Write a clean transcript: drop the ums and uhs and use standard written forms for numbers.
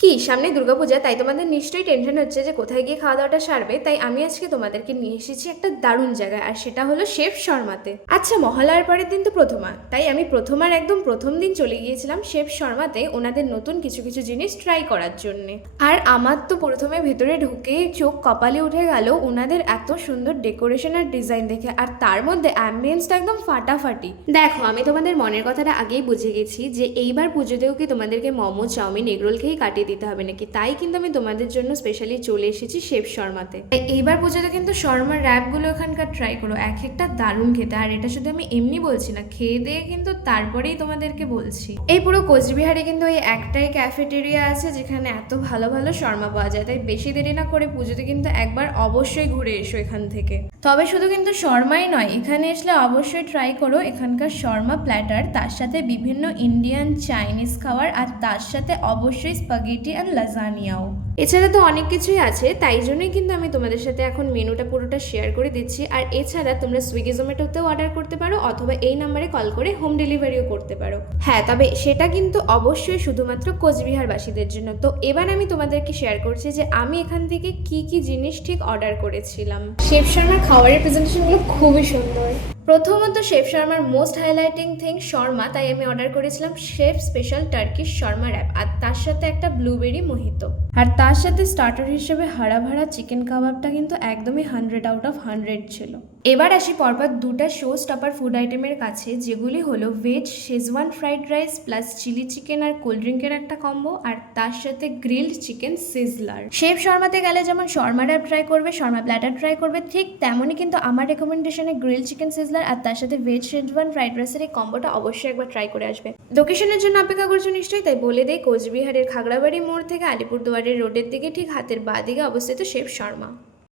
কি সামনে দুর্গাপূজা, তাই তোমাদের নিশ্চয়ই টেনশন হচ্ছে যে কোথায় গিয়ে খাওয়া দাওয়াটা সারবে। তাই আমি আজকে তোমাদেরকে নিয়ে এসেছি একটা দারুণ জায়গায়, আর সেটা হলো শেফ শর্মাতে। আচ্ছা, মহালয়ার পরের দিন তো প্রথমা, তাই আমি প্রথমার একদম প্রথম দিন চলে গিয়েছিলাম শেফ শর্মাতে ওনাদের নতুন কিছু কিছু জিনিস ট্রাই করার জন্যে। আর আমার তো প্রথমে ভেতরে ঢুকেই চোখ কপালে উঠে গেল ওনাদের এত সুন্দর ডেকোরেশন আর ডিজাইন দেখে, আর তার মধ্যে অ্যাম্বিয়েন্সটা একদম ফাটাফাটি। দেখো, আমি তোমাদের মনের কথাটা আগেই বুঝে গেছি যে এইবার পুজোতেও কি তোমাদেরকে মোমো, চাউমিন, এগরোল খেয়েই কাটিয়ে দিতে হবে নাকি। তাই কিন্তু আমি তোমাদের জন্য স্পেশালি চলে এসেছি শেফ শর্মাতে। এইবার পুজোতে কিন্তু শর্মার র্যাপগুলো এখানকার ট্রাই করো, এক একটা দারুণ খেতে। আর এটা শুধু আমি এমনি বলছি না, খেয়ে দিয়ে কিন্তু তারপরেই তোমাদেরকে বলছি। এই পুরো কোচবিহারে কিন্তু এই একটাই ক্যাফেটেরিয়া আছে যেখানে এত ভালো ভালো শর্মা পাওয়া যায়। তাই বেশি দেরি না করে পুজোতে কিন্তু একবার অবশ্যই ঘুরে এসো এখান থেকে। তবে শুধু কিন্তু শর্মাই নয়, এখানে আসলে অবশ্যই ট্রাই করো এখানকার শর্মা প্ল্যাটার, তার সাথে বিভিন্ন ইন্ডিয়ান, চাইনিজ খাবার, আর তার সাথে অবশ্যই স্পাগেটি আর লাজানিয়াও। এছাড়া তো অনেক কিছুই আছে, তাই জন্যই কিন্তু আমি তোমাদের সাথে এখন মেনুটা পুরোটা শেয়ার করে দিচ্ছি। আর এছাড়া তোমরা সুইগি জোম্যাটোতেও অর্ডার করতে পারো, অথবা এই নাম্বারে কল করে হোম ডেলিভারিও করতে পারো। হ্যাঁ, তবে সেটা কিন্তু অবশ্যই শুধুমাত্র কোচবিহারবাসীদের জন্য। তো এবার আমি তোমাদেরকে শেয়ার করছি যে আমি এখান থেকে কি কি জিনিস ঠিক অর্ডার করেছিলাম। শেফ শর্মার খাবারের প্রেজেন্টেশনগুলো খুবই সুন্দর। প্রথমত শেফ শর্মার মোস্ট হাইলাইটিং থিং শর্মা, তাই আমি অর্ডার করেছিলাম chef special Turkish shawarma wrap, আর তার সাথে একটা ব্লুবেরি মোহিত। আর তার সাথে স্টার্টার হিসেবে হাড়া ভাড়া চিকেন কাবাবটা কিন্তু একদমই 100 আউট অফ 100 ছিল। এবার আসি পরপর দুটা শো স্টপার ফুড আইটেমের কাছে, যেগুলি হলো veg Schezwan fried rice plus chilli chicken আর কোল্ড ড্রিঙ্কের একটা কম্বো, আর তার সাথে গ্রিলড চিকেন সিজলার। শেফ শর্মাতে গেলে যেমন শর্মা র্যাপ ট্রাই করবে, শর্মা প্ল্যাটার ট্রাই করবে, ঠিক তেমনই কিন্তু আমার রেকমেন্ডেশনে গ্রিল চিকেন সিজলার আর তার সাথে ভেজ শেজওয়ান ফ্রাইড রাইসের এই কম্বোটা অবশ্যই একবার ট্রাই করে আসবে। লোকেশনের জন্য অপেক্ষা করছো নিশ্চয়ই, তাই বলে দেই কোচবিহারের খাগড়াবাড়ি মোড় থেকে আলিপুরদুয়ারের রোডের দিকে ঠিক হাতের বাঁ দিকে অবস্থিত শেফ শর্মা।